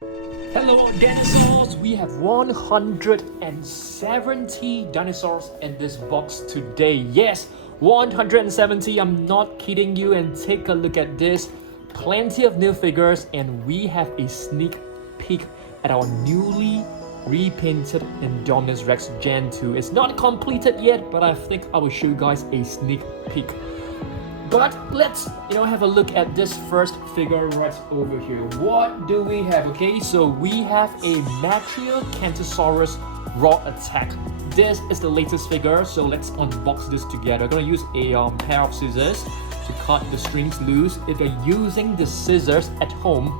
Hello Dinosaurs! We have 170 dinosaurs in this box today. Yes, 170, I'm not kidding you, and take a look at this. Plenty of new figures, and we have a sneak peek at our newly repainted Indominus Rex Gen 2. It's not completed yet, but I think I will show you guys a sneak peek. But let's have a look at this first figure right over here. What do we have? Okay, so we have a Metriacanthosaurus Raw Attack. This is the latest figure, so let's unbox this together. I'm gonna use a pair of scissors to cut the strings loose. If you're using the scissors at home,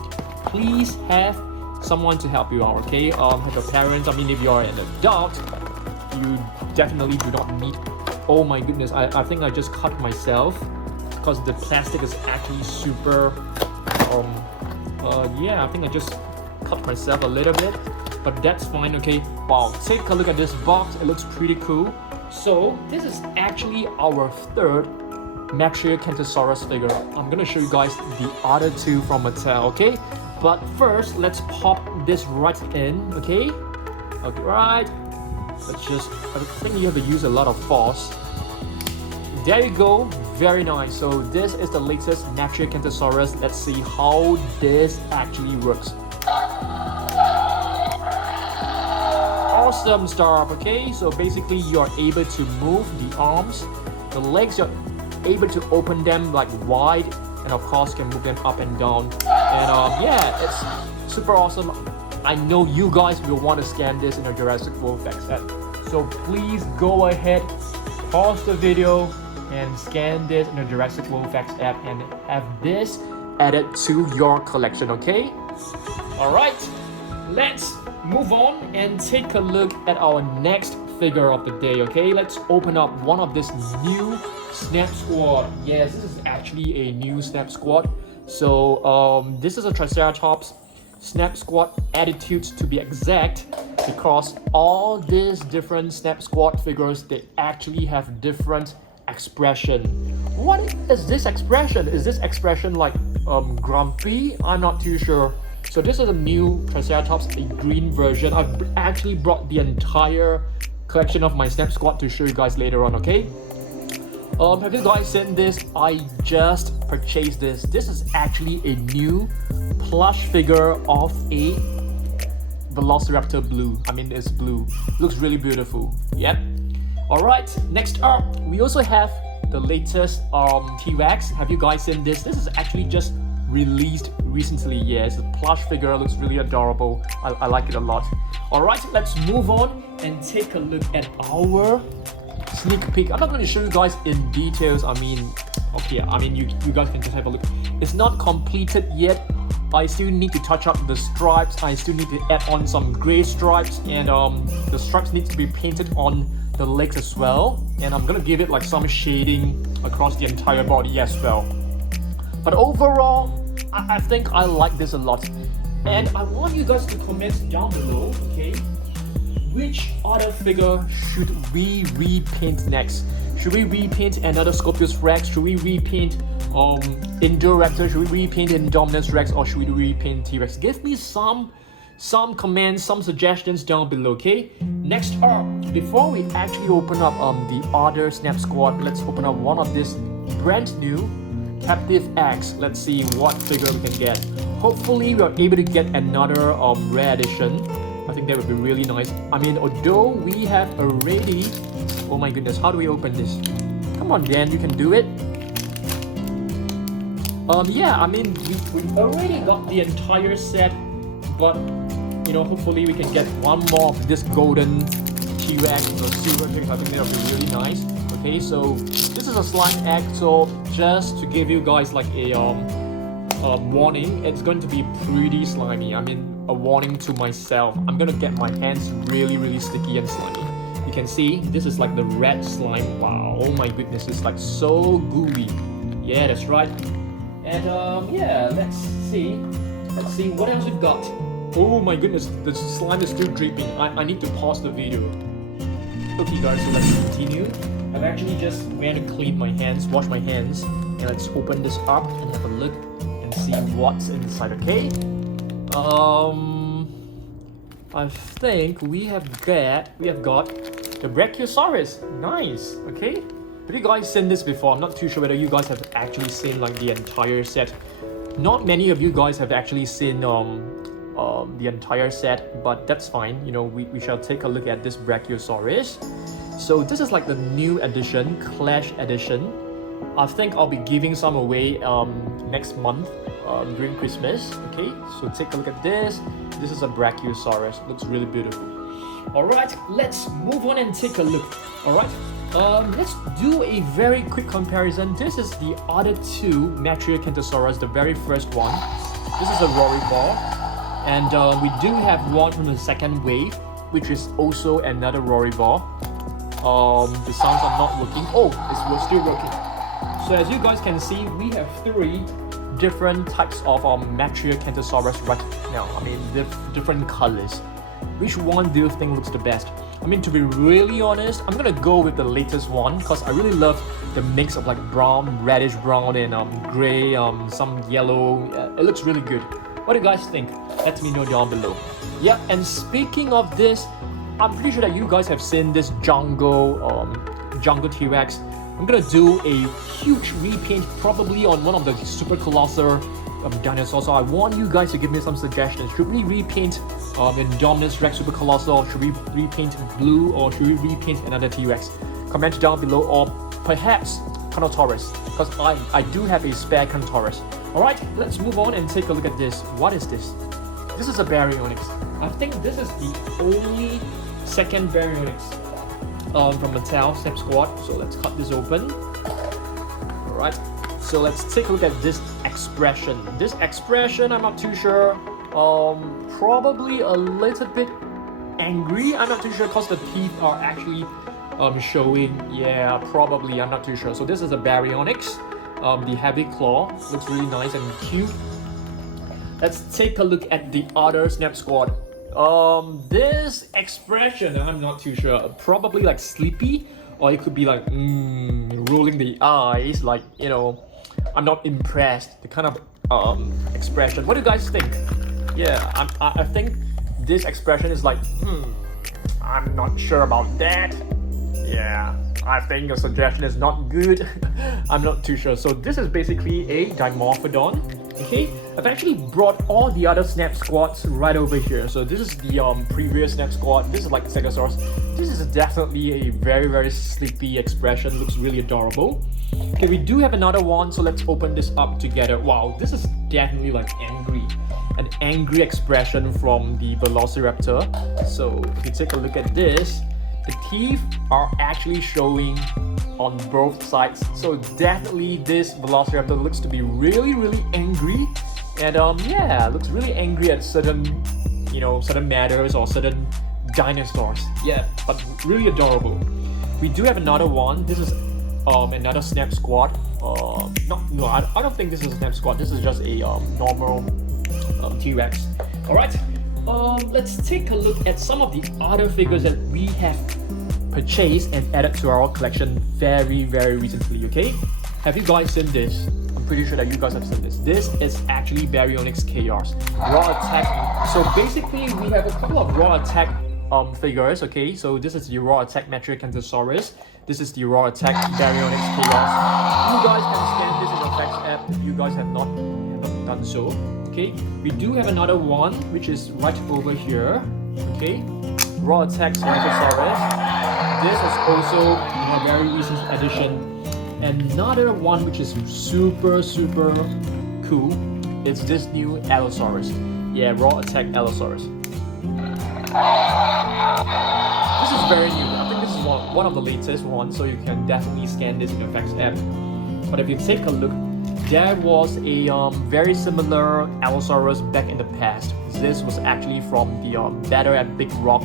please have someone to help you out, okay? Have your parents. I mean, if you're an adult, you definitely do not need. Oh my goodness, I think I just cut myself, because the plastic is actually super yeah, I think I just cut myself a little bit, but that's fine. Okay, wow, take a look at this box. It looks pretty cool. So this is actually our third Metriacanthosaurus figure. I'm gonna show you guys the other two from Mattel, okay? But first, let's pop this right in, okay? Okay, right. Let's just, I think you have to use a lot of force. There you go, very nice. So this is the latest Metriacanthosaurus. Let's see how this actually works. Awesome stuff, okay? So basically you're able to move the arms, the legs, you're able to open them like wide, and of course can move them up and down. And yeah, it's super awesome. I know you guys will want to scan this in a Jurassic World Facts set. So please go ahead, pause the video, and scan this in the Jurassic World Facts app and have this added to your collection, okay? Alright, let's move on and take a look at our next figure of the day, okay? Let's open up one of this new Snap Squad. Yes, this is actually a new Snap Squad. So this is a Triceratops Snap Squad Attitudes to be exact, because all these different Snap Squad figures, they actually have different expression. What is this expression? Is this expression like grumpy? I'm not too sure. So this is a new Triceratops, a green version. I've actually brought the entire collection of my Snap Squad to show you guys later on, okay? Have you guys seen this? I just purchased this. This is actually a new plush figure of a Velociraptor blue. I mean, it's blue. Looks really beautiful. Yep. Alright, next up, we also have the latest T-Rex. Have you guys seen this? This is actually just released recently. Yes, the plush figure looks really adorable. I like it a lot. Alright, let's move on and take a look at our sneak peek. I'm not going to show you guys in details. I mean, okay, I mean, you guys can just have a look. It's not completed yet. I still need to touch up the stripes. I still need to add on some gray stripes, and the stripes need to be painted on the legs as well, and I'm gonna give it like some shading across the entire body as well. But overall, I think I like this a lot, and I want you guys to comment down below, okay, which other figure should we repaint next? Should we repaint another Scorpios Rex? Should we repaint Indoraptor? Should we repaint Indominus Rex, or should we repaint T-Rex? Give me some comments, some suggestions down below, okay? Next up, before we actually open up the other Snap Squad, let's open up one of this brand new Captive X. Let's see what figure we can get. Hopefully we are able to get another rare edition. I think that would be really nice. I mean, although we have already, oh my goodness, how do we open this? Come on, Dan, you can do it. Yeah, I mean, we already got the entire set, but hopefully we can get one more of this golden T-Rex or silver T-Rex. I think that would be really nice. Okay, so this is a slime egg, so just to give you guys like a warning, it's going to be pretty slimy. I mean, a warning to myself. I'm gonna get my hands really sticky and slimy. You can see this is like the red slime. Wow, oh my goodness, it's like so gooey. Yeah, that's right. And yeah, let's see what else we've got. Oh my goodness, the slime is still dripping. I need to pause the video. Okay guys, so let's continue. I've actually just went and cleaned my hands, washed my hands, and let's open this up and have a look and see what's inside, okay? I think we have got the Brachiosaurus. Nice. Okay. Have you guys seen this before? I'm not too sure whether you guys have actually seen like the entire set. Not many of you guys have actually seen the entire set, but that's fine. You know, we shall take a look at this Brachiosaurus. So this is like the new edition, Clash edition. I think I'll be giving some away next month during Christmas. Okay, so take a look at this. This is a Brachiosaurus. Looks really beautiful. Alright, let's move on and take a look. Alright, let's do a very quick comparison. This is the other two Metriacanthosaurus, the very first one. This is a Rorivore. And we do have one from the second wave, which is also another Rorivore. The sounds are not working. Oh, it's still working. So as you guys can see, we have three different types of Metriacanthosaurus right now. I mean, different colors. Which one do you think looks the best? I mean, to be really honest, I'm gonna go with the latest one because I really love the mix of like brown, reddish brown and gray, some yellow. It looks really good. What do you guys think? Let me know down below. Yeah, and speaking of this, I'm pretty sure that you guys have seen this jungle T-Rex. I'm gonna do a huge repaint probably on one of the super colossal dinosaurs. So I want you guys to give me some suggestions. Should we repaint Indominus Rex super colossal? Should we repaint blue, or should we repaint another T-Rex? Comment down below, or perhaps Carnotaurus, because I do have a spare Carnotaurus. Alright, let's move on and take a look at this. What is this? This is a Baryonyx. I think this is the only second Baryonyx from Mattel Snap Squad. So let's cut this open. Alright, so let's take a look at this expression. This expression, I'm not too sure. Probably a little bit angry. I'm not too sure because the teeth are actually showing. Yeah, probably. I'm not too sure. So this is a Baryonyx. The heavy claw looks really nice and cute. Let's take a look at the other Snap Squad. This expression, I'm not too sure. Probably like sleepy, or it could be like rolling the eyes, like, you know, I'm not impressed. The kind of expression. What do you guys think? Yeah, I think this expression is like, I'm not sure about that. Yeah, I think your suggestion is not good. I'm not too sure. So this is basically a Dimorphodon. Okay, I've actually brought all the other Snap Squads right over here. So this is the previous Snap Squad. This is like Stegosaurus. This is definitely a very, very sleepy expression. Looks really adorable. Okay, we do have another one. So let's open this up together. Wow, this is definitely like angry. An angry expression from the Velociraptor. So if you take a look at this, the teeth are actually showing on both sides. So definitely this Velociraptor looks to be really, really angry. And yeah, looks really angry at certain, you know, certain matters or certain dinosaurs. Yeah, but really adorable. We do have another one. This is another Snap Squad. No, I don't think this is a Snap Squad. This is just a normal T-Rex. Alright. Let's take a look at some of the other figures that we have purchased and added to our collection very, very recently, okay? Have you guys seen this? I'm pretty sure that you guys have seen this. This is actually Barynoynx Chaos. Raw Attack. So basically, we have a couple of Raw Attack figures, okay? So this is the Raw Attack Metriacanthosaurus. This is the Raw Attack Barynoynx Chaos. You guys can scan this in the Facts app if you guys have not done so. Okay, we do have another one which is right over here. Okay, Raw Attack Ankylosaurus. This is also a very recent addition. Another one which is super cool. It's this new Allosaurus. Yeah, Raw Attack Allosaurus. This is very new. I think this is one of the latest ones, so you can definitely scan this in the Facts app. But if you take a look, there was a very similar Allosaurus back in the past. This was actually from the Battle at Big Rock,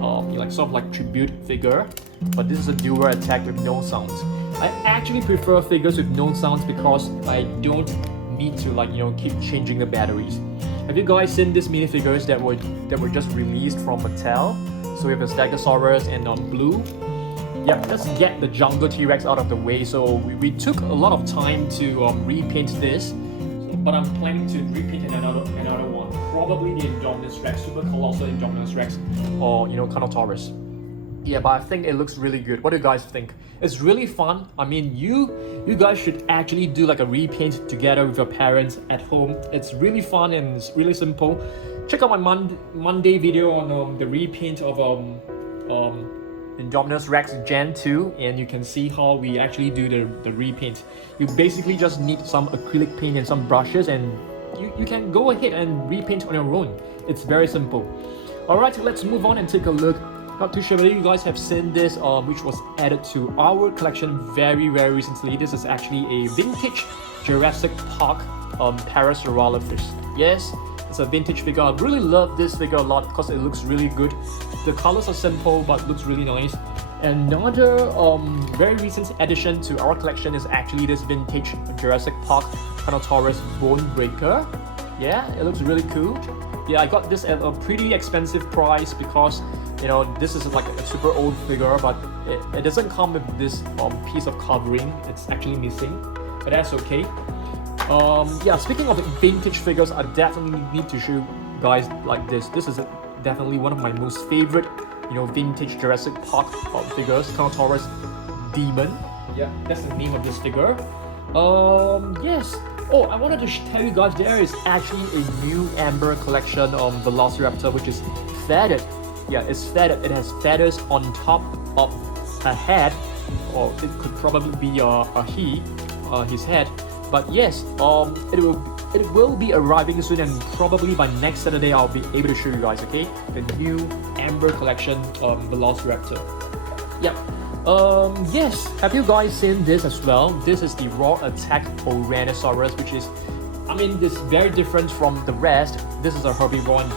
like sort of like tribute figure. But this is a dual attack with no sounds. I actually prefer figures with no sounds because I don't need to, like, you know, keep changing the batteries. Have you guys seen these minifigures that were just released from Mattel? So we have the Stegosaurus and Blue. Yep, let's get the Jungle T-Rex out of the way. So we took a lot of time to repaint this, but I'm planning to repaint another one probably the Indominus Rex, super colossal Indominus Rex, or Carnotaurus. Yeah, but I think it looks really good. What do you guys think? It's really fun. I mean, you guys should actually do like a repaint together with your parents at home. It's really fun and it's really simple. Check out my Monday video on the repaint of Indominus Rex Gen 2, and you can see how we actually do the repaint. You basically just need some acrylic paint and some brushes, and you can go ahead and repaint on your own. It's very simple. Alright, let's move on and take a look. Not too sure whether you guys have seen this, which was added to our collection very recently. This is actually a vintage Jurassic Park Parasaurolophus. Yes, it's a vintage figure. I really love this figure a lot because it looks really good. The colors are simple but looks really nice. Another very recent addition to our collection is actually this vintage Jurassic Park Carnotaurus Bone Breaker. Yeah, it looks really cool. Yeah, I got this at a pretty expensive price because this is like a super old figure, but it doesn't come with this piece of covering. It's actually missing, but that's okay. Yeah, speaking of vintage figures, I definitely need to show you guys like this. This is definitely one of my most favorite vintage Jurassic Park figures, Carnotaurus Demon. Yeah, that's the name of this figure. Yes. Oh, I wanted to tell you guys there is actually a new Amber collection Velociraptor, which is feathered. Yeah, it's feathered. It has feathers on top of a head, or it could probably be his head. But yes, it will be arriving soon, and probably by next Saturday I'll be able to show you guys. Okay, the new Amber collection Velociraptor. Yep. Yes, have you guys seen this as well? This is the raw Attack Metriacanthosaurus, which is, this very different from the rest. This is a herbivore and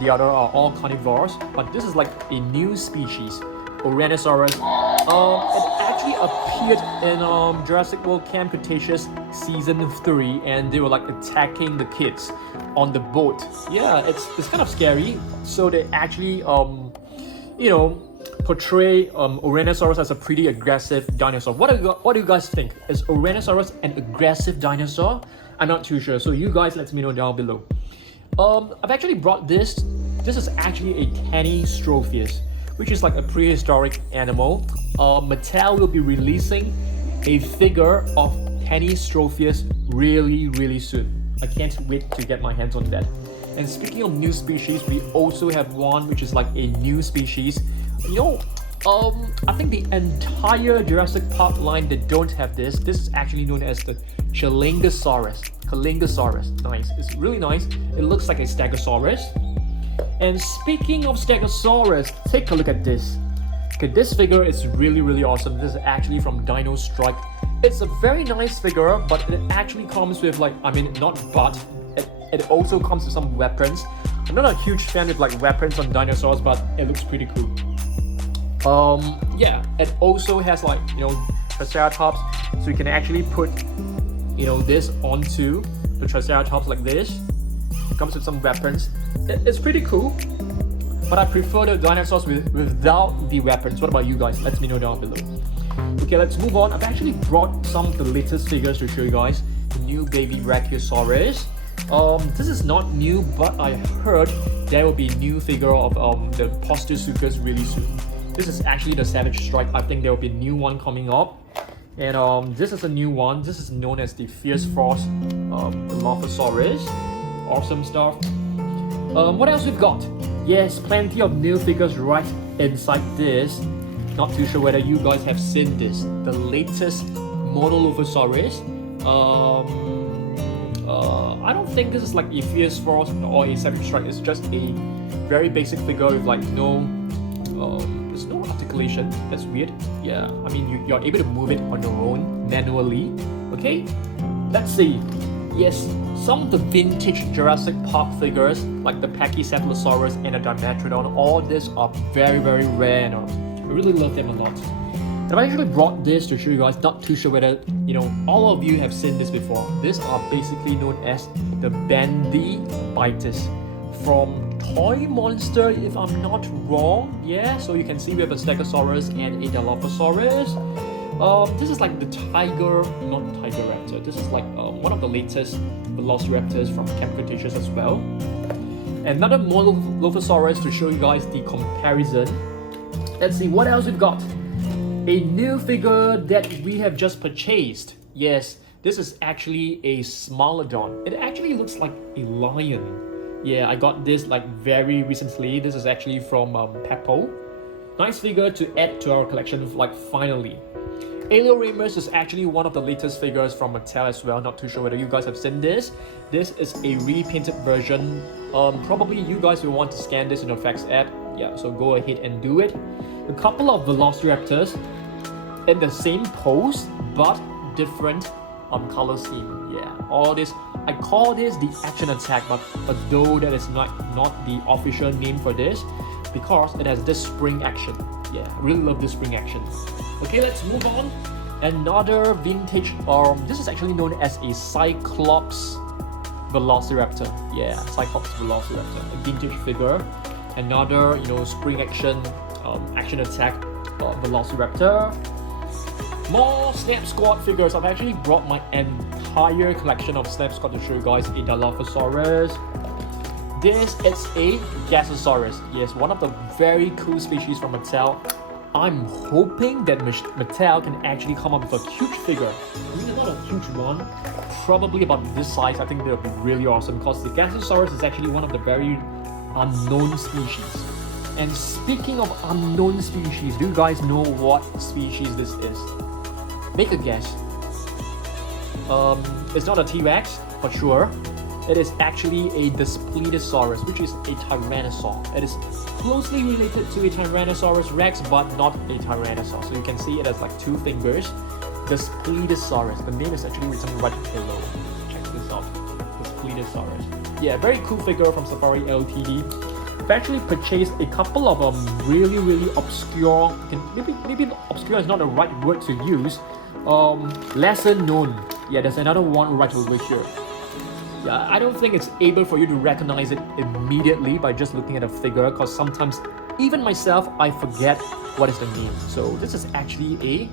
the other are all carnivores, but this is like a new species, Barynoynx. It actually appeared in Jurassic World Camp Cretaceous Season 3, and they were like attacking the kids on the boat. Yeah, it's kind of scary. So they actually portray Barynoynx as a pretty aggressive dinosaur. What do you guys think? Is Barynoynx an aggressive dinosaur? I'm not too sure, so you guys let me know down below. I've actually brought this. This is actually a Taniastropheus, which is like a prehistoric animal. Mattel will be releasing a figure of Taniastropheus really soon. I can't wait to get my hands on that. And speaking of new species, we also have one which is like a new species. I think the entire Jurassic Park line that don't have this is actually known as the Calingosaurus. Nice. It's really nice. It looks like a Stegosaurus. And speaking of Stegosaurus, take a look at this. Okay, this figure is really awesome. This is actually from Dino Strike. It's a very nice figure, but it actually comes with it also comes with some weapons. I'm not a huge fan of like weapons on dinosaurs, but it looks pretty cool. Yeah, it also has like Triceratops, so you can actually put this onto the Triceratops like this. It comes with some weapons. It's pretty cool, but I prefer the dinosaurs without the weapons. What about you guys? Let me know down below. Okay, let's move on. I've actually brought some of the latest figures to show you guys. The new baby Brachiosaurus. This is not new, but I heard there will be a new figure of the Postosuchus really soon. This is actually the Savage Strike. I think there will be a new one coming up. And this is a new one. This is known as the Fierce Frost Dilophosaurus. Awesome stuff. What else we've got? Yes, plenty of new figures right inside this. Not too sure whether you guys have seen this. The latest Monolophosaurus. I don't think this is like a Fierce Frost or a Savage Strike. It's just a very basic figure with like there's no articulation. That's weird. Yeah, you're able to move it on your own manually. Okay, let's see. Yes, some of the vintage Jurassic Park figures like the Pachycephalosaurus and the Dimetrodon, all these are very rare, and I really love them a lot. And I actually brought this to show you guys. Not too sure whether all of you have seen this before. These are basically known as the Bandibitis from Toy Monster, if I'm not wrong. Yeah, so you can see we have a Stegosaurus and a Dilophosaurus. This is like the tiger, not tiger raptor. This is like one of the latest velociraptors from Camp Cretaceous as well. Another Molophosaurus to show you guys the comparison. Let's see what else we've got. A new figure that we have just purchased. Yes, this is actually a Smilodon. It actually looks like a lion. Yeah, I got this like very recently. This is actually from Peppo. Nice figure to add to our collection, like finally. Aeolramus is actually one of the latest figures from Mattel as well. Not too sure whether you guys have seen this. This is a repainted version. Probably you guys will want to scan this in your Facts app. Yeah, so go ahead and do it. A couple of Velociraptors in the same pose but different color scheme. Yeah, all this, I call this the action attack, but though that is not the official name for this, because it has this spring action. Yeah, I really love this spring action. Okay, let's move on. Another vintage, this is actually known as a Cyclops Velociraptor. Yeah, Cyclops Velociraptor, a vintage figure. Another, spring action, action attack Velociraptor. More Snap Squad figures. I've actually brought my entire collection of Snap Squad to show you guys. A Dilophosaurus. This is a Gasosaurus. Yes, one of the very cool species from Mattel. I'm hoping that Mattel can actually come up with a huge figure. I mean, not a huge one, probably about this size. I think that would be really awesome because the Gasosaurus is actually one of the very unknown species. And speaking of unknown species, do you guys know what species this is? Make a guess. It's not a T-Rex, for sure. It is actually a Daspletosaurus, which is a Tyrannosaur. It is closely related to a Tyrannosaurus Rex, but not a Tyrannosaur. So you can see it has like two fingers. Daspletosaurus. The name is actually written right below. Check this out. Daspletosaurus. Yeah, very cool figure from Safari Ltd. I've actually purchased a couple of really obscure. Maybe obscure is not the right word to use. Lesser known. Yeah, there's another one right over here. Yeah, I don't think it's able for you to recognize it immediately by just looking at a figure, because sometimes, even myself, I forget what is the name. So this is actually a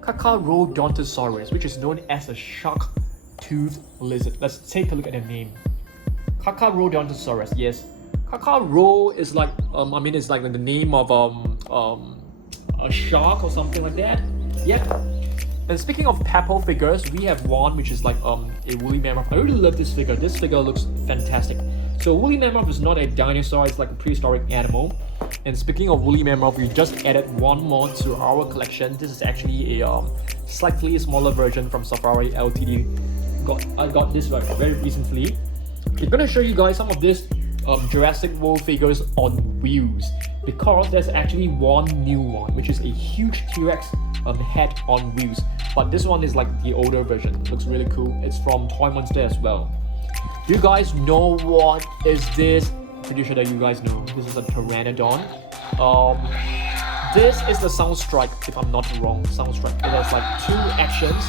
Kakarodontosaurus, which is known as a shark-toothed lizard. Let's take a look at the name. Kakarodontosaurus, yes. Kakaro is like, it's like the name of a shark or something like that. Yeah. And speaking of Peppo figures, we have one which is like a woolly mammoth. I really love this figure. This figure looks fantastic. So woolly mammoth is not a dinosaur, it's like a prehistoric animal. And speaking of woolly mammoth, we just added one more to our collection. This is actually a slightly smaller version from Safari Ltd. I got this very recently. I'm gonna show you guys some of this Jurassic World figures on wheels, because there's actually one new one, which is a huge T-Rex head on wheels. But this one is like the older version. It looks really cool. It's from Toy Monster as well. Do you guys know what is this? Pretty sure that you guys know. This is a Pteranodon. This is the Sound Strike, if I'm not wrong. Sound Strike. It has like two actions.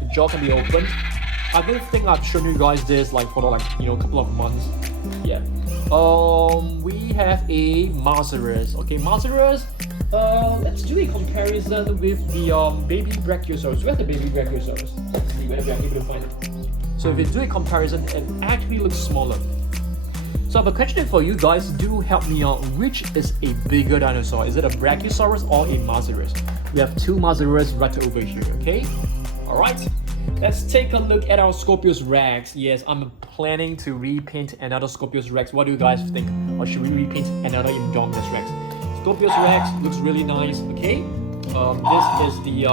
The jaw can be opened. I don't think I've shown you guys this like for like a couple of months. Yeah. We have a Mosasaurus. Okay, Mosasaurus. Let's do a comparison with the baby Brachiosaurus. Where's the baby Brachiosaurus? Let's see whether we are able to find it. So if we do a comparison, it actually looks smaller. So I have a question for you guys. Do help me out. Which is a bigger dinosaur? Is it a Brachiosaurus or a Mosasaurus? We have two Mosasaurus right over here. Okay. All right. Let's take a look at our Scorpios Rex. Yes, I'm planning to repaint another Scorpios Rex. What do you guys think? Or should we repaint another Indominus Rex? Scorpios Rex looks really nice, okay? This is the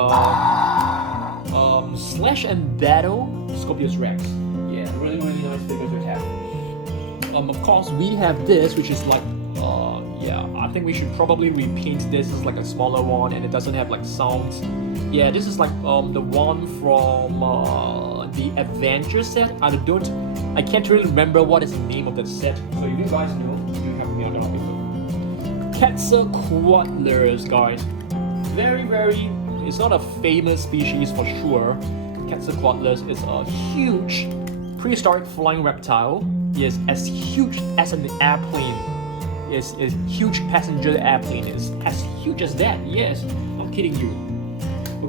Slash and Battle Scorpios Rex. Yeah, really nice figures we have. Of course, we have this, which is like, I think we should probably repaint this. This is like a smaller one, and it doesn't have like sounds. Yeah, this is like the one from the Adventure set. I can't really remember what is the name of that set. So if you guys know, you have me on the topic. Quetzalcoatlus, guys. Very, it's not a famous species for sure. Quetzalcoatlus is a huge prehistoric flying reptile. Yes, as huge as an airplane. Yes, a huge passenger airplane is as huge as that. Yes, I'm kidding you.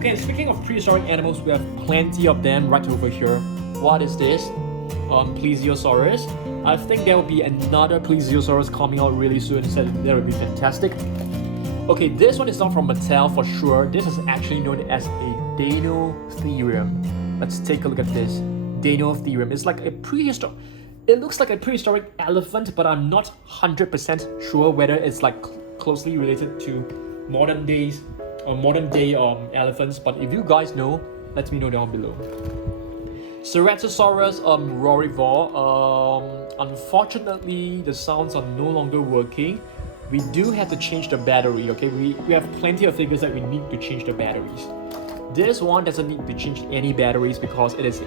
Okay, and speaking of prehistoric animals, we have plenty of them right over here. What is this? Plesiosaurus. I think there will be another Plesiosaurus coming out really soon, so that would be fantastic. Okay, this one is not from Mattel for sure. This is actually known as a Dinotherium. Let's take a look at this. Dinotherium. It's like a prehistoric... It looks like a prehistoric elephant, but I'm not 100% sure whether it's like closely related to modern day elephants. But if you guys know, let me know down below. Ceratosaurus rorivore. Unfortunately, the sounds are no longer working. We do have to change the battery, okay? We have plenty of figures that we need to change the batteries. This one doesn't need to change any batteries because it is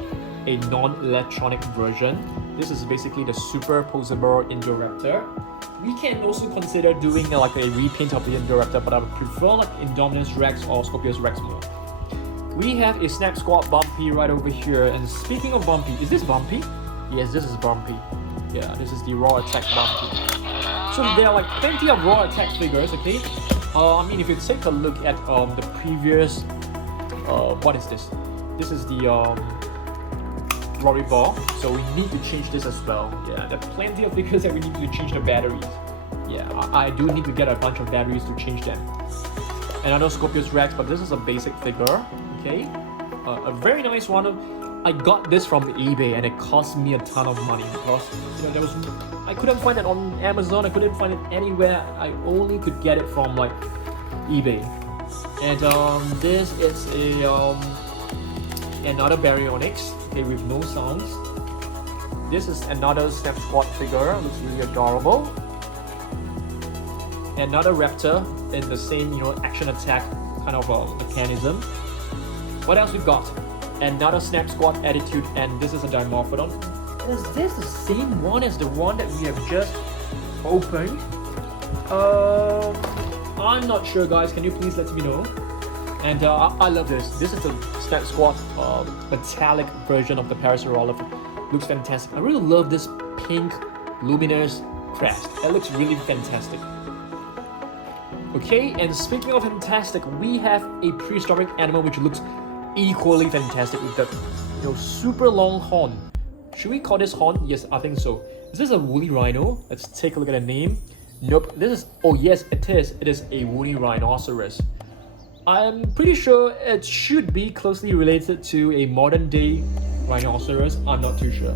a non-electronic version. This is basically the superposable Indoraptor. We can also consider doing like a repaint of the Indoraptor, but I would prefer like Indominus Rex or Scorpios Rex more. We have a Snap Squad Bumpy right over here. And speaking of Bumpy, is this Bumpy? Yes, this is Bumpy. Yeah, this is the Raw Attack Bumpy. So there are like plenty of Raw Attack figures, okay? I mean, if you take a look at the previous, what is this? This is the Rorivore, so we need to change this as well. Yeah, there are plenty of figures that we need to change the batteries. Yeah, I do need to get a bunch of batteries to change them. Another Scorpios Rex, but this is a basic figure, okay? A very nice one. I got this from eBay and it cost me a ton of money because I couldn't find it on Amazon, I couldn't find it anywhere. I only could get it from like eBay. And this is a another Barynoynx, okay, with no sounds. This is another Snap Squad figure, looks really adorable. Another Raptor in the same, action attack kind of mechanism. What else we got? Another Snap Squad attitude, and this is a Dimorphodon. Is this the same one as the one that we have just opened? I'm not sure, guys. Can you please let me know? And I love this. This is the Snap Squad metallic version of the Parasaurolophus. Looks fantastic. I really love this pink luminous crest. It looks really fantastic. Okay, and speaking of fantastic, we have a prehistoric animal which looks equally fantastic with the super long horn. Should we call this horn? Yes, I think so. Is this a woolly rhino? Let's take a look at the name. Nope, this is, oh yes, it is. It is a woolly rhinoceros. I'm pretty sure it should be closely related to a modern day rhinoceros. I'm not too sure.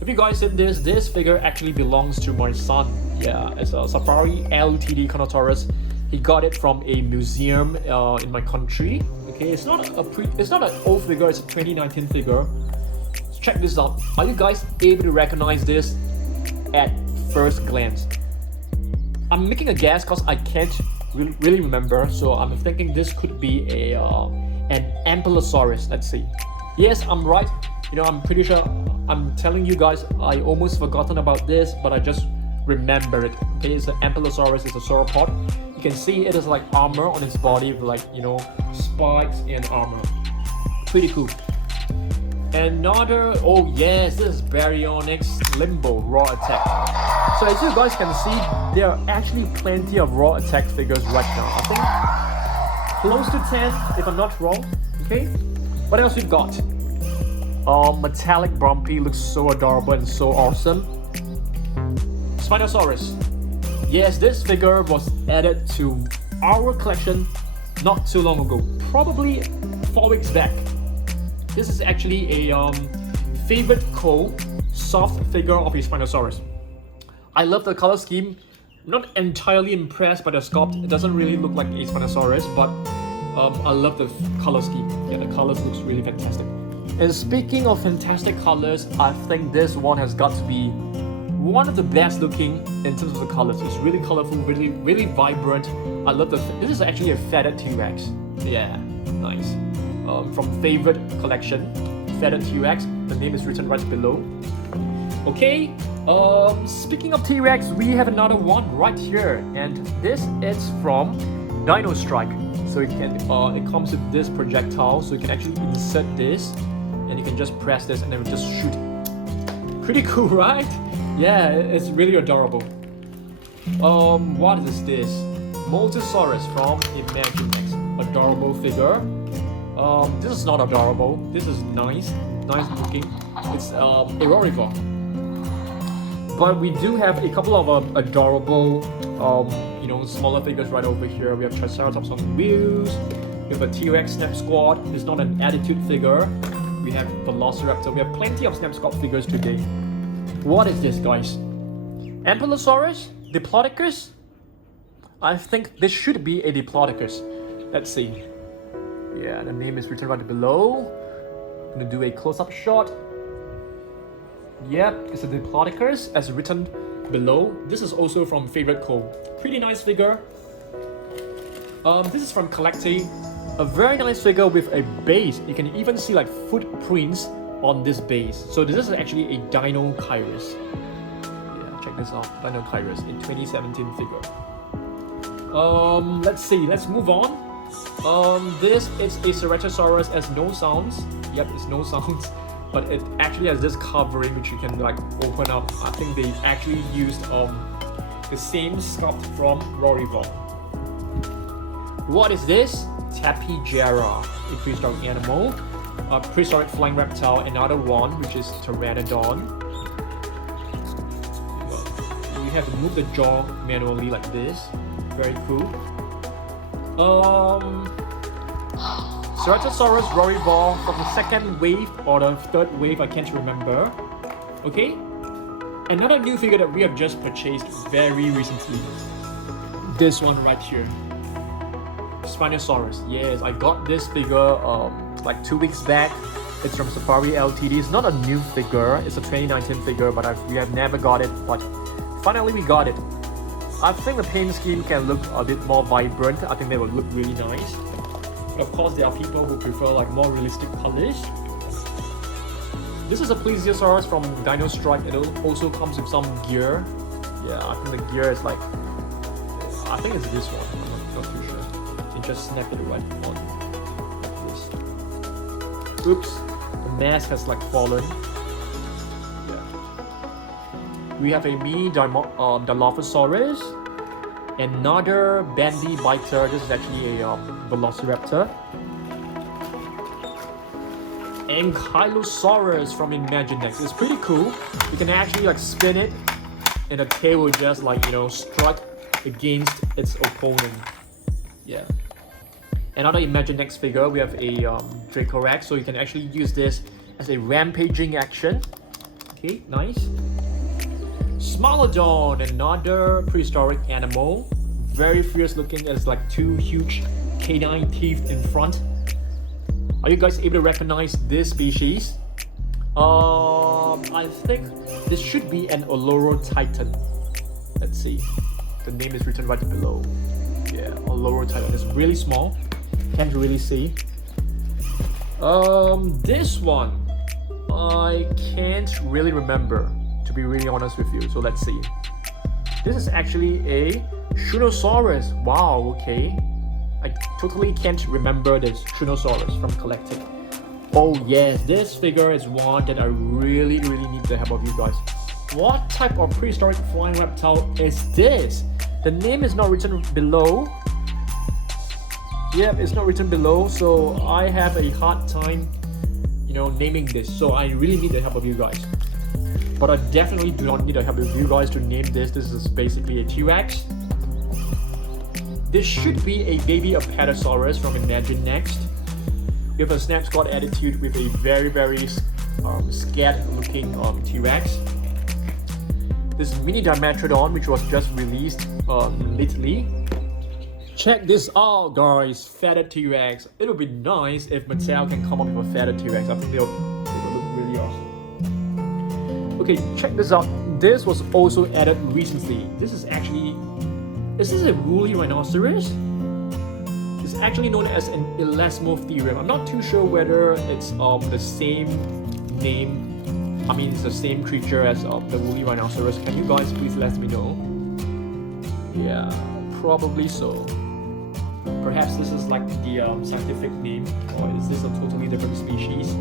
If you guys seen this figure actually belongs to my son. Yeah, it's a Safari LTD Carnotaurus. He got it from a museum in my country. Okay, it's not an old figure, it's a 2019 figure. So check this out. Are you guys able to recognize this at first glance? I'm making a guess because I can't really remember, so I'm thinking this could be an Ankylosaurus. Let's see. Yes, I'm right. I'm pretty sure. I'm telling you guys, I almost forgotten about this, but I just remember it. Okay, it's an Ankylosaurus. It's a sauropod. You can see it is like armor on its body with like spikes and armor. Pretty cool. Another, oh yes, this is Barynoynx Limbo Raw Attack. So as you guys can see, there are actually plenty of Raw Attack figures right now. I think close to 10 if I'm not wrong. Okay, what else we've got? Metallic Bumpy looks so adorable and so awesome. Spinosaurus. Yes, this figure was added to our collection not too long ago, probably 4 weeks back. This is actually a favorite soft figure of a Spinosaurus. I love the color scheme. I'm not entirely impressed by the sculpt. It doesn't really look like a Spinosaurus, but I love the color scheme. Yeah, the colors looks really fantastic. And speaking of fantastic colors, I think this one has got to be one of the best looking in terms of the colors. It's really colorful, really vibrant. I love this is actually a feathered T-Rex. Yeah, nice. From favorite collection, feathered T-Rex. The name is written right below. Okay, speaking of T-Rex, we have another one right here, and this is from Dino Strike. So it comes with this projectile, so you can actually insert this, and you can just press this, and then it will just shoot. Pretty cool, right? Yeah, it's really adorable. What is this? Mosasaurus from Imaginext. adorable figure. This is not adorable. This is nice looking. It's a Rorivore. But we do have a couple of adorable, smaller figures right over here. We have Triceratops on wheels. We have a T-Rex Snap Squad. It's not an attitude figure. We have Velociraptor. We have plenty of Snap Squad figures today. What is this, guys? Ankylosaurus? Diplodocus? I think this should be a Diplodocus. Let's see. Yeah, the name is written right below. I'm gonna do a close-up shot. Yep, it's a Diplodocus as written below. This is also from Favorite Co. Pretty nice figure. This is from Collecting. A very nice figure with a base. You can even see like footprints on this base. So this is actually a Dinosaurs. Yeah, check this out. Dinosaurs, a 2017 figure. Let's see. Let's move on. This is a Ceratosaurus as no sounds. Yep, it's no sounds. But it actually has this covering which you can like open up. I think they actually used the same sculpt from Rorivore. What is this? Tapejara, a prehistoric animal. A prehistoric flying reptile, another one which is Pteranodon. We have to move the jaw manually like this. Very cool. Ceratosaurus Rorivore from the second wave or the third wave, I can't remember. Okay, another new figure that we have just purchased very recently. This one right here, Spinosaurus. Yes, I got this figure like 2 weeks back. It's from Safari Ltd. It's not a new figure. It's a 2019 figure, but we have never got it. But finally we got it. I think the paint scheme can look a bit more vibrant. I think they will look really nice. Of course, there are people who prefer like more realistic colors. This is a Plesiosaurus from Dino Strike. It also comes with some gear. Yeah, I think the gear is like, I think it's this one. I'm not too sure. You just snap it right on like this. Oops, the mask has like fallen. Yeah. We have a mini Dilophosaurus. Another bendy biter. This is actually a Velociraptor. Ankylosaurus from Imaginext. It's pretty cool. You can actually like spin it, and the tail will just like strike against its opponent. Yeah. Another Imaginext figure. We have a Dracorex, so you can actually use this as a rampaging action. Okay, nice. Smilodon, another prehistoric animal. Very fierce looking. It's like two huge canine teeth in front. Are you guys able to recognize this species? I think this should be an Olorotitan. Let's see. The name is written right below. Yeah, Olorotitan. It's really small. Can't really see. This one I can't really remember, to be really honest with you. So let's see. This is actually a Shunosaurus. Wow, okay. I totally can't remember this Shunosaurus from Collected. Oh yes, this figure is one that I really need the help of you guys. What type of prehistoric flying reptile is this? The name is not written below. Yep, it's not written below, so I have a hard time, naming this. So I really need the help of you guys. But I definitely do not need the help of you guys to name this. This is basically a T-Rex. This should be a baby Apatosaurus from Imaginext. We have a Snap Squad attitude with a very scared looking T-Rex. This mini Dimetrodon, which was just released lately. Check this out, guys. Feathered T-Rex. It would be nice if Mattel can come up with a feathered T-Rex. I think it would look really awesome. Okay, check this out. This was also added recently. This is actually... Is this a woolly rhinoceros? It's actually known as an Elasmoptherium. I'm not too sure whether it's the same name. I mean, it's the same creature as the woolly rhinoceros. Can you guys please let me know? Yeah, probably so. Perhaps this is like the scientific name, or is this a totally different species?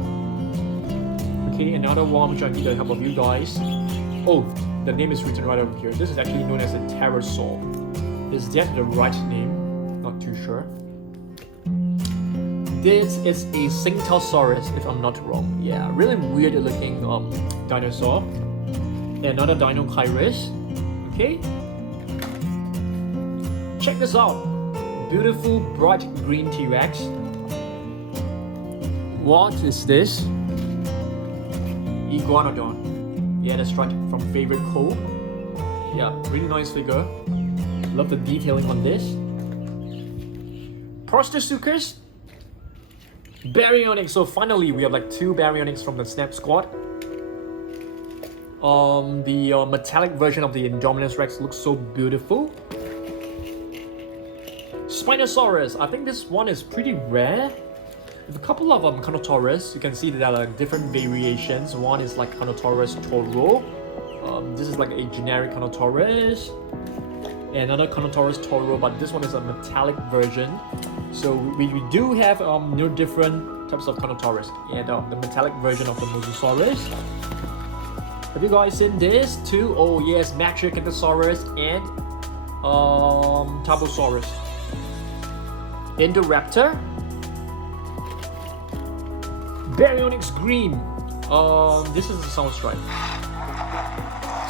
Okay, another one which I need the help of you guys. Oh, the name is written right over here. This is actually known as a pterosaur. Is that the right name? Not too sure. This is a Synctosaurus, if I'm not wrong. Yeah, really weird looking dinosaur. Another Dinosaurs. Okay. Check this out. Beautiful bright green T-Rex. What is this? Iguanodon. Yeah, that's right, from Favorite Co. Yeah, really nice figure. Love the detailing on this. Prostosuchus. Barynoynx. So finally, we have like 2 Barynoynx from the Snap Squad. The metallic version of the Indominus Rex looks so beautiful. Spinosaurus. I think this one is pretty rare. With a couple of Carnotaurus, you can see that there are different variations. One is like Carnotaurus Toro. This is like a generic Carnotaurus. Another Carnotaurus Toro, but this one is a metallic version. So we do have different types of Carnotaurus. And the metallic version of the Mosasaurus. Have you guys seen this too? Oh yes, Metriacanthosaurus and Tarbosaurus. Indoraptor. Baryonyx Green. This is the Soundstrike.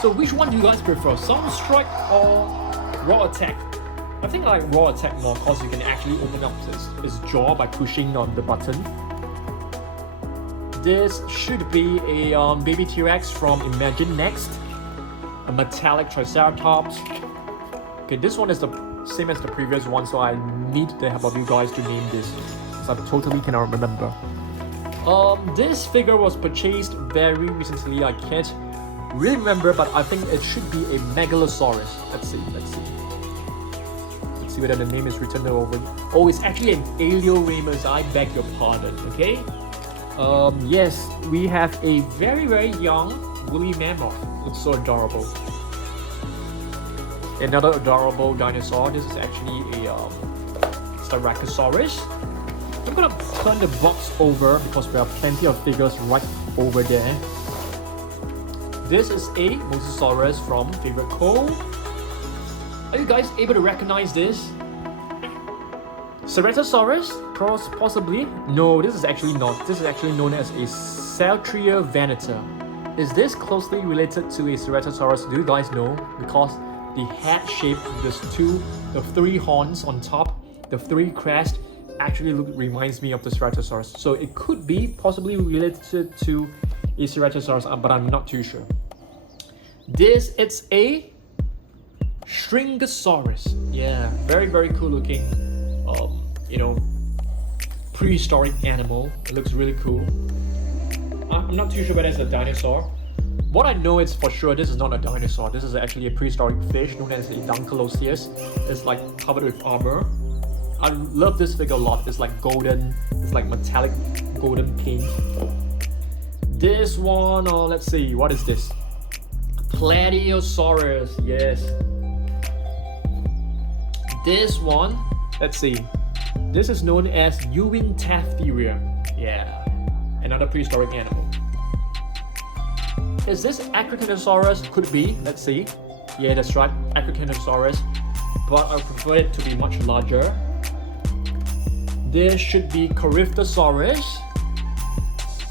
So which one do you guys prefer? Soundstrike or Raw Attack? I think I like Raw Attack more because you can actually open up his jaw by pushing on the button. This should be a baby T-Rex from Imagine Next. A metallic Triceratops. Okay, this one is the same as the previous one, so I need the help of you guys to name this, because I totally cannot remember. This figure was purchased very recently. I can't really remember, but I think it should be a Megalosaurus. Let's see. Let's see whether the name is written over. Oh, it's actually an Alioramus. I beg your pardon. Okay. Yes, we have a very, very young woolly mammoth. Looks so adorable. Another adorable dinosaur. This is actually a Styracosaurus. I'm gonna turn the box over because we have plenty of figures right over there. This is a Mosasaurus from Favorite Co. Are you guys able to recognize this? Ceratosaurus? Possibly? No, this is actually not. This is actually known as a Saltria venata. Is this closely related to a Ceratosaurus? Do you guys know? Because the head shape, the 3 horns on top, the 3 crests, actually reminds me of the Ceratosaurus. So it could be possibly related to a Ceratosaurus, but I'm not too sure. This is a Stringosaurus. Yeah, very, very cool looking. Prehistoric animal. It looks really cool. I'm not too sure whether it's a dinosaur. What I know is for sure this is not a dinosaur. This is actually a prehistoric fish known as a Ankylosaurus. It's like covered with armor. I love this figure a lot. It's like golden. It's like metallic golden paint. This one, let's see, what is this? Plateosaurus. Yes. This one, let's see. This is known as Uintatheria. Yeah, another prehistoric animal. Is this Acrocanthosaurus? Could be. Let's see. Yeah, that's right, Acrocanthosaurus. But I prefer it to be much larger. This should be Coryphosaurus.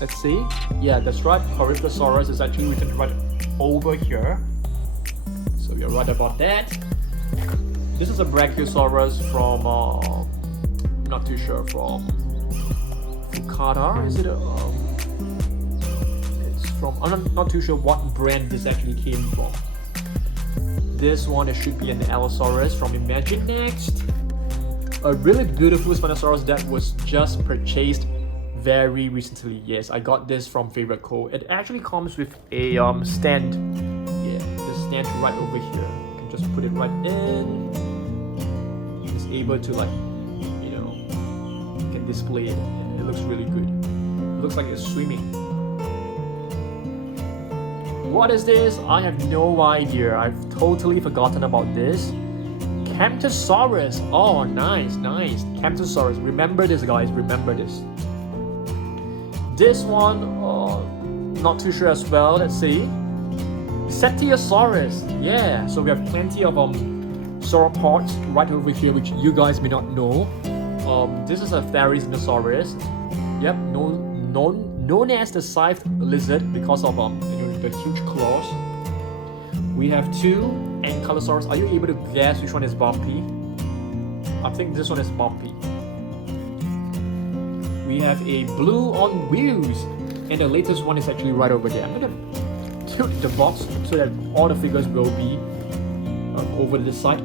Let's see. Yeah, that's right. Coryphosaurus is actually written right over here. So you're right about that. This is a Brachiosaurus from I'm not too sure, from Fukada. Is it it's from, I'm not too sure what brand this actually came from. This one, it should be an Allosaurus from Imagine Next. A really beautiful Spinosaurus that was just purchased very recently. Yes, I got this from Favorite Co. It actually comes with a stand. Yeah, this stand right over here. You can just put it right in. It's able to you can display it. And it looks really good. It looks like it's swimming. What is this? I have no idea. I've totally forgotten about this. Camptosaurus. Oh, nice. Camptosaurus. Remember this, guys. Remember this. This one, not too sure as well. Let's see. Cetiosaurus. Yeah. So we have plenty of sauropods right over here, which you guys may not know. This is a Barynoynx. Yep, known as the scythed lizard because of the huge claws. We have 2 Ankylosaurus. Are you able to guess which one is Bumpy? I think this one is Bumpy. We have a blue on wheels, and the latest one is actually right over there. I'm gonna tilt the box so that all the figures will be over this side.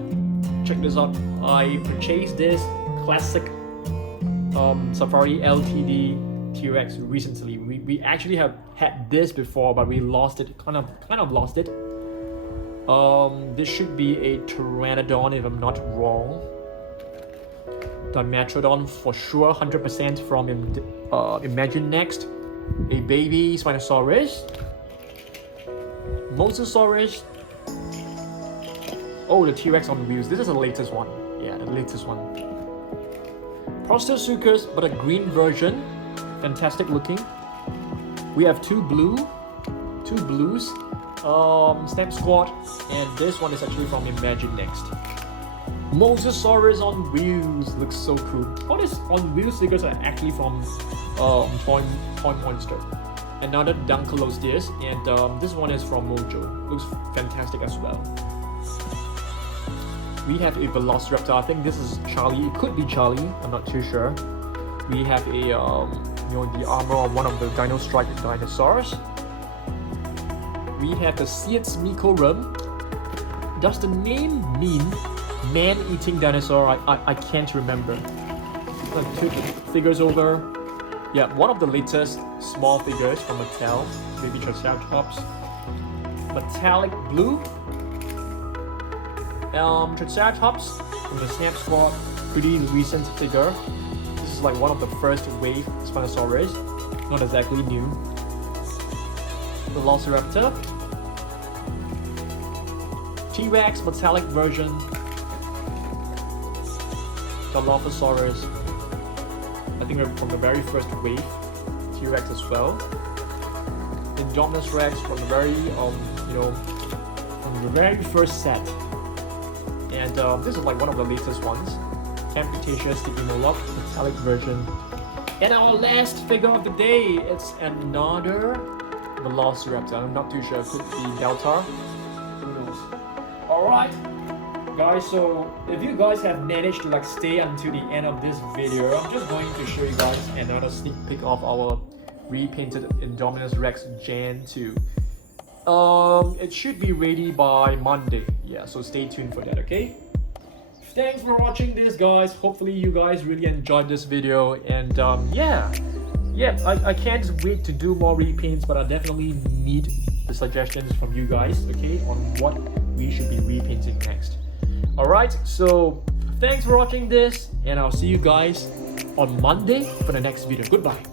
Check this out. I purchased this classic Safari LTD T-Rex recently. We actually have had this before, but we lost it. Kind of lost it. This should be a Pteranodon if I'm not wrong. Dimetrodon for sure, 100% from Imagine Next. A baby Spinosaurus. Mosasaurus. Oh, the T-Rex on wheels. This is the latest one. Yeah, the latest one. Prostosuchus, but a green version. Fantastic looking. We have 2 blues. Snap Squad, and this one is actually from Imagine Next. Mosasaurus on wheels looks so cool. All these on wheels figures are actually from Toy Monster. Another Ankylosaurus, and this one is from Mojo. Looks fantastic as well. We have a Velociraptor. I think this is Charlie. It could be Charlie. I'm not too sure. We have a the armor of one of the Strike Dinosaurs. We have the Seats Mikorum. Does the name mean man-eating dinosaur? I can't remember. Two figures over. Yeah, one of the latest small figures from Mattel. Baby Triceratops. Metallic blue. Triceratops from the Snap Squad. Pretty recent figure. This is like one of the first wave Spinosaurus. Not exactly new. Velociraptor. T-Rex metallic version. Dilophosaurus. I think we're from the very first wave. T-Rex as well. Indominus Rex from the very from the very first set. And this is like one of the latest ones. Camp Cretaceous Scorpios metallic version. And our last figure of the day, it's another Velociraptor. I'm not too sure. It could be Delta. Who knows? Alright, guys. So if you guys have managed to stay until the end of this video, I'm just going to show you guys another sneak peek of our repainted Indominus Rex Gen 2. It should be ready by Monday. Yeah, so stay tuned for that, okay? Thanks for watching this, guys. Hopefully you guys really enjoyed this video, and I can't wait to do more repaints, but I definitely need the suggestions from you guys, okay, on what we should be repainting next. Alright, so thanks for watching this, and I'll see you guys on Monday for the next video. Goodbye.